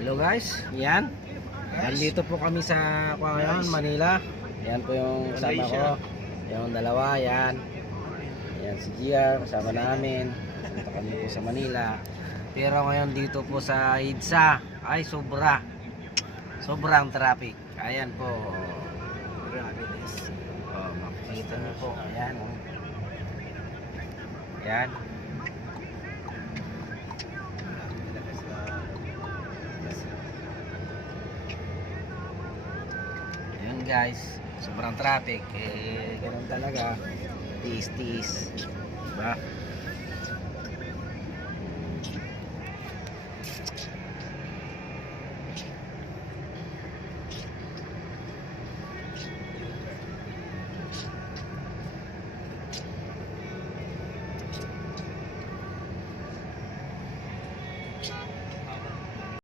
Hello guys, yan. Nandito po kami sa ngayon, Manila. Yan po yung kasama ko. Yung dalawa, yan. Yan si GR, kasama namin. Punta kami po sa Manila. Pero ngayon dito po sa EDSA, ay sobrang traffic. Ayan po. Oh, makikita niyo po. Ayan. Oh. Yan. Ayun guys, sobrang traffic. Ganun talaga. Tiis-tiis. Diba?